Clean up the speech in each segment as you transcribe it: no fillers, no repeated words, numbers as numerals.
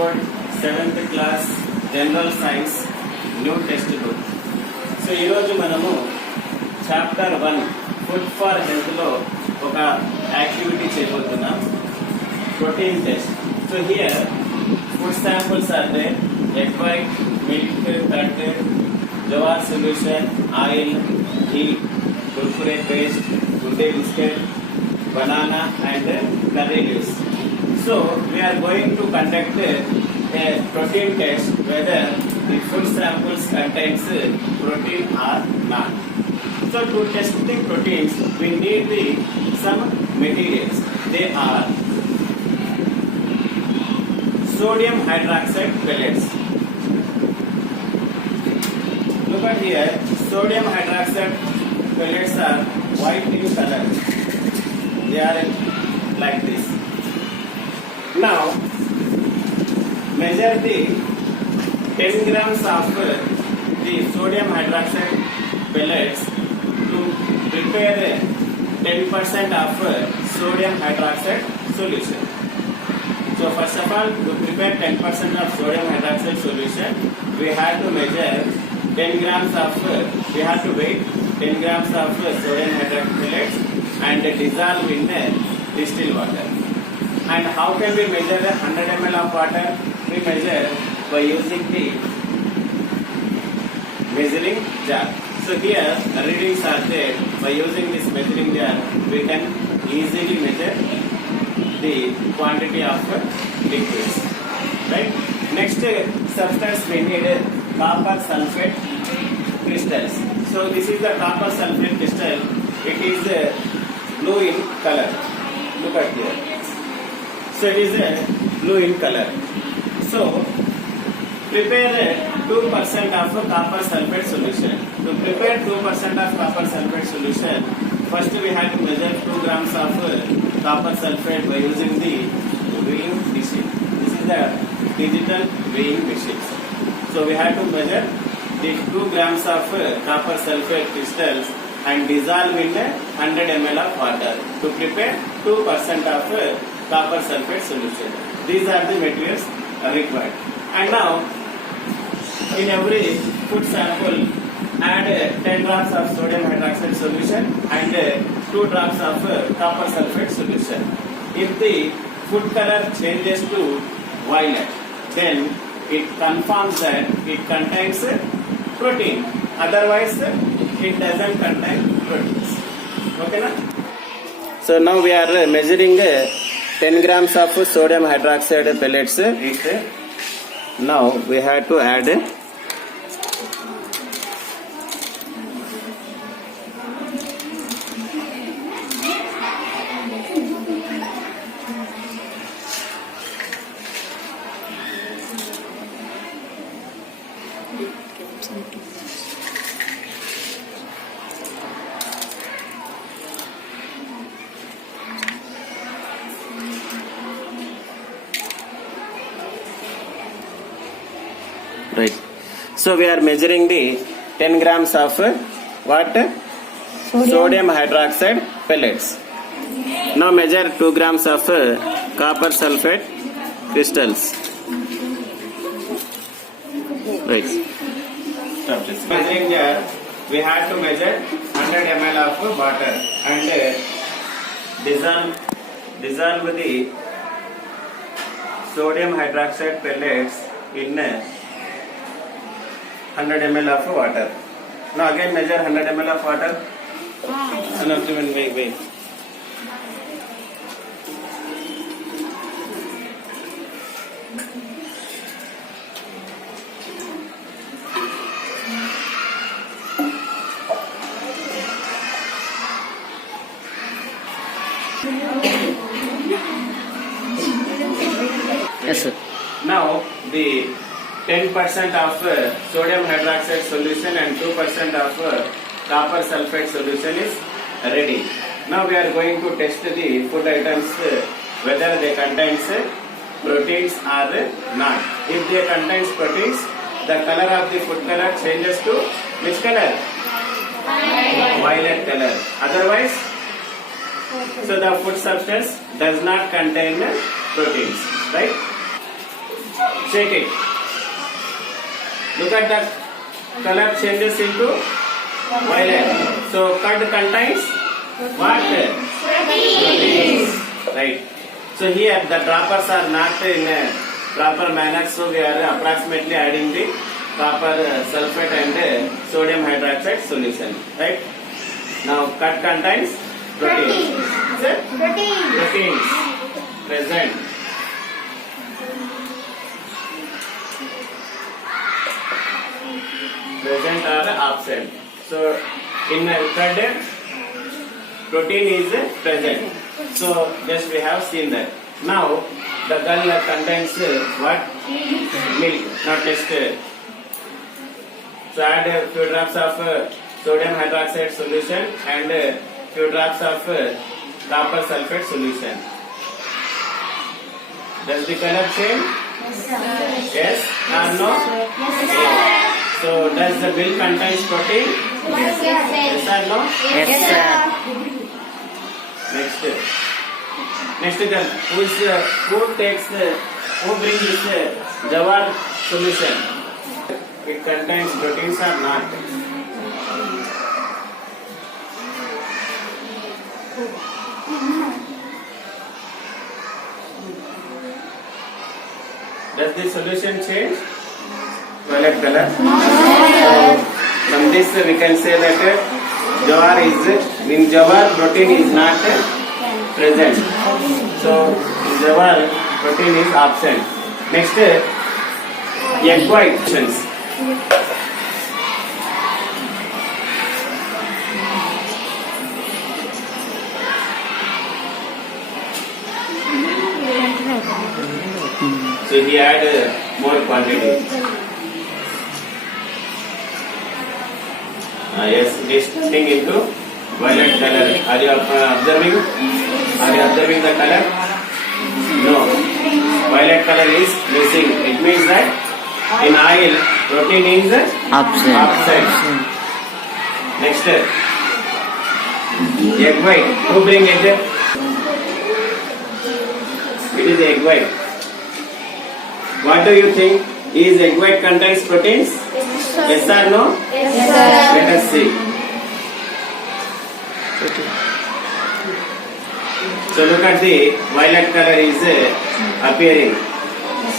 Oxford 7th class General Science New Textbook. So ఈ రోజు మనము చాప్టర్ 1 ఫుడ్ ఫర్ హెల్త్ లో ఒక యాక్టివిటీ చేయబోతున్నాం, protein test. So here food samples are there: egg white, milk, curd, jawar solution, oil, ghee, kurkure paste, good day biscuit, banana and curry leaves. So we are going to conduct a protein test whether the food samples contains protein or not. So to test the proteins we need some materials. They are sodium hydroxide pellets. Look at here, sodium hydroxide pellets are white in color. They are like this. Now measure the 10 grams of the sodium hydroxide pellets to prepare 10% of sodium hydroxide solution. So first of all, to prepare 10% of sodium hydroxide solution, we have to measure 10 grams of, we have to weigh 10 grams of sodium hydroxide pellets and dissolve in distilled water. And how can we measure 100 ml of water? We measure by using the measuring jar. So here readings are there. By using this measuring jar, we can easily measure the quantity of liquids. Right? Next substance we need copper sulfate crystals. So this is the copper sulfate crystal. It is blue in color. Look at here. So it is blue in color. So prepare 2% of copper sulfate solution. To prepare 2% of copper sulfate solution, first we have to measure 2 grams of copper sulfate by using the weighing machine. This is the digital weighing machine. So we have to measure the 2 grams of copper sulfate crystals and dissolve in 100 ml of water to prepare 2% of copper sulfate solution. These are the materials required. And now in every food sample add 10 drops of sodium hydroxide solution and 2 drops of copper sulfate solution. If the food color changes to violet, then it confirms that it contains protein. Otherwise it doesn't contain proteins. Okay na? So now we are measuring 10 grams of sodium hydroxide pellets. Now we have to add right. So we are measuring the 10 grams of what? Sodium hydroxide pellets. Now measure 2 grams of copper sulfate crystals. Right. Stop this. Measuring here, we have to measure 100 ml of water and dissolve the sodium hydroxide pellets in 100 ml of water. Now again measure 100 ml of water. No, wait. Yes, sir. Now the 10% of sodium hydroxide solution and 2% of copper sulfate solution is ready. Now we are going to test the food items whether they contain proteins or not. If they contain proteins, the color of the food color changes to which color? Violet color. Otherwise, so the food substance does not contain proteins, right? Shake it. Look at the color changes into violet. So curd contains what? Proteins. Right. So here the droppers are not in a proper manner. So we are approximately adding the copper sulfate and sodium hydroxide solution. Right. Now curd contains proteins. Proteins present. Present or absent. So in curd, protein is present. So just we have seen that. Now the gall contains what? Milk, not just. So add a few drops of sodium hydroxide solution and few drops of copper sulfate solution. Does the color change? Yes or no? Yes. So does the milk contains protein? Yes or no? Yes, sir. Next girl, who brings this jawar solution? It contains proteins or not? Does the solution change? Violet color. So from this we can say that jawar is in jawar protein is not present. So in jawar protein is absent. Next egg white. So he add more quantity. Yes, this thing into violet color. Are you observing? Are you observing the color? No. Violet color is missing. It means that in oil, protein is absent. Next, egg white. Who bring egg? It is egg white. What do you think? Is egg white contains proteins? Yes or no? Yes, sir. Let us see. So look at the violet color is appearing.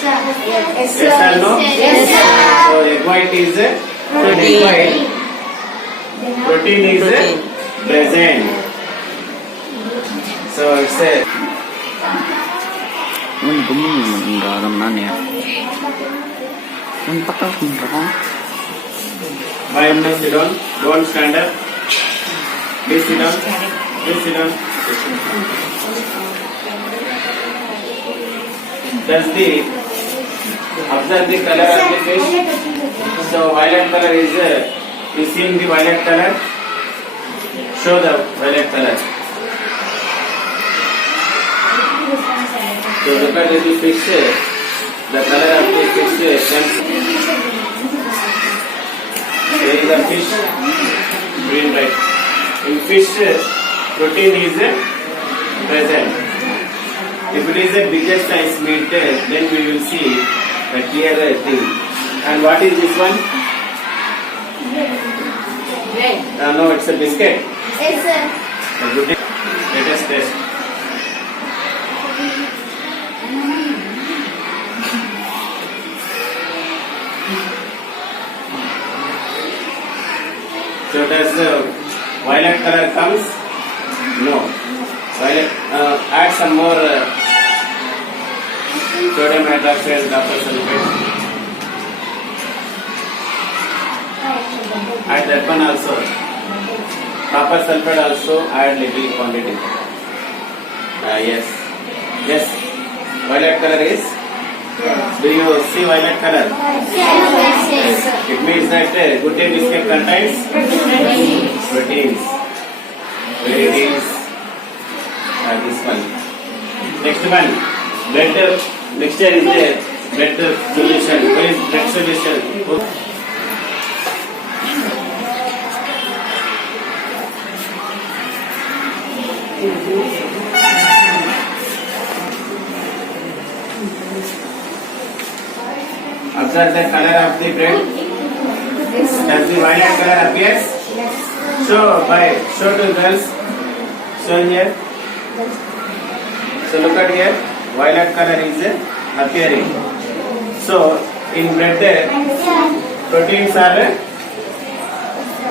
Yes, Yes or no? Yes, sir. So egg white is egg white. Protein is present. So it's Mình cũng mình gỡ làm nó nè. Mình bắt đầu mình rõ. Why not sit down? Don't stand up. Please sit down. Please sit down. Does the observe the color of the fish? So violet color is you seeing the violet color? Show the violet color. So look at the fish. The color of the fish comes. There is a fish, green right. In fish, protein is present. If it is a bigger size meat, then we will see a clearer thing. And what is this one? No, it's a biscuit. Yes, sir. Let us test. So does the violet color comes? No. Violet. Add some more sodium hydroxide, copper sulfate. Add that one also. Copper sulfate also add little quantity. Yes. Yes. Violet color is? Do you see violet color? Yes. It means that good day biscuit contains proteins. Proteins. This one. Next one. Blood mixture is the blood solution. Where is blood solution? Observe the color of the bread. Does the violet color appears? Show to girls. Show here. So look at here. Violet color is appearing. So in bread proteins are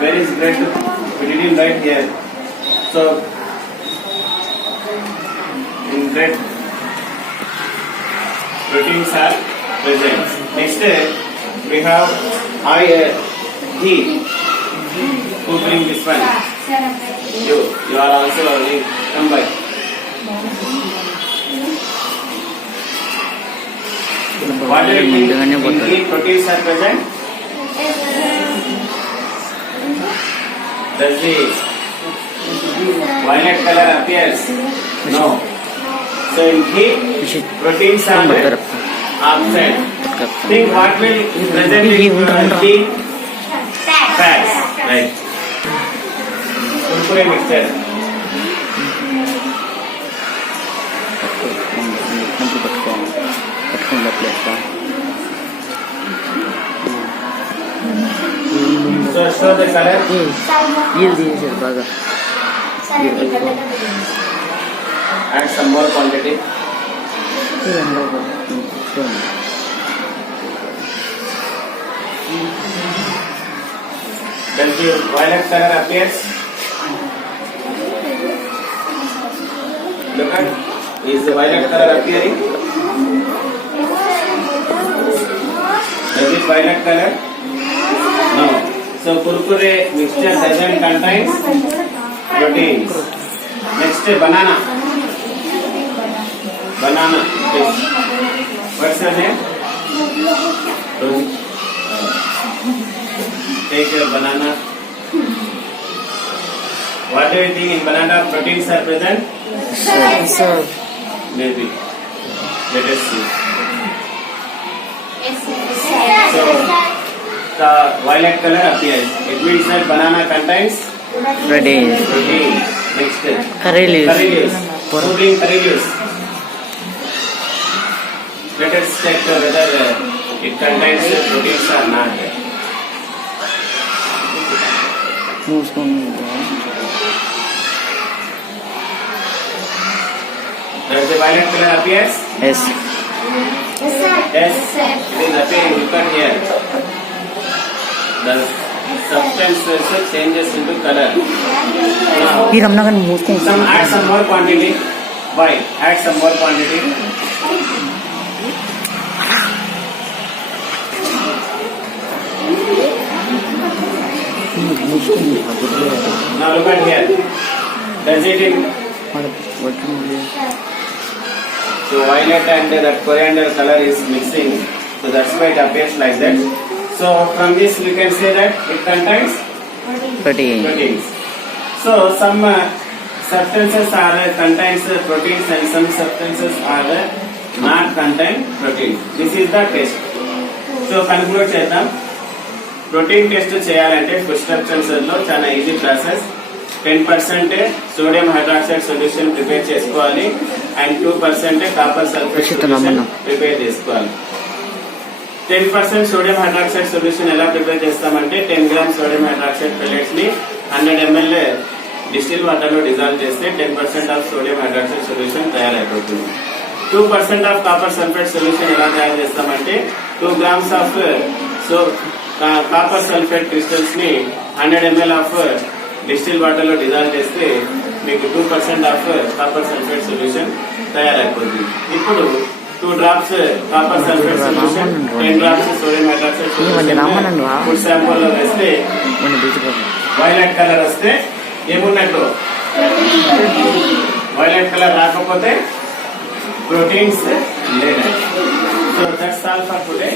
where is bread? We didn't write here. So in bread proteins are present. Next we have ghee. Who bring this one? You are also learning. Come by. What do you think? In ghee proteins are present? Does the violet color appears? No. So in ghee proteins are absent. Think what will present in ghee? Fats. Right. Kurkure mixture. So show the color. బాగా Add some more quantity. Does the violet color appears? Look at, is the violet color appearing? Does it violet color? No. So kurkure mixture doesn't contain proteins. Next banana. Banana. Yes. What's your name? Rohit. Take your banana. What do you think in banana proteins are present? Maybe. Let us see. So the violet color appears. It means that banana contains protein. protein. Next. Curry leaves. Curry leaves. Who bring curry leaves? Let us check whether it contains proteins or not. Does the violet color appears? Yes. Yes. It is appearing. Look at here. The substance also changes into color. Now, ఈ రమణగారిని మూసుకుంటా add some more quantity. Why? Add some more quantity. Now look at here. Does it in so violet and that coriander color is mixing, so that's why it appears like that. So from this we can say that it contains protein. proteins. So some substances are contains proteins and some substances are not contain protein. This is the test. So conclude చేద్దాం. Protein test చేయాలంటే food structures లో చాలా easy process. 10% sodium hydroxide solution prepare చేసుకోవాలి and 2% copper sulphate solution prepare చేసుకోవాలి. 10% sodium hydroxide solution ఎలా prepare చేస్తామంటే 10 gram sodium hydroxide pellets ని 100 ml distil water లో డిజాల్వ్ చేస్తే 10% ఆఫ్ సోడియం హైడ్రాక్సైడ్ సొల్యూషన్ తయారైపోతుంది. 2% ఆఫ్ కాపర్ సల్ఫేట్ సొల్యూషన్ ఎలా తయారు చేస్తామంటే 2 grams of copper sulphate crystals ని 100 ml ఆఫ్ డిస్టిల్ వాటర్ లో డిజాల్వ్ చేస్తే మీకు 2% ఆఫ్ కాపర్ సల్ఫేట్ సొల్యూషన్ తయారైపోతుంది. ఇప్పుడు 2 drops copper sulphate solution 10 drops sodium hydroxide solution food sample లో వేస్తే వైలెట్ కలర్ వస్తే ఏమున్నట్టు, వైలెట్ కలర్ రాకపోతే ప్రోటీన్స్ లేదా. So that's all for today.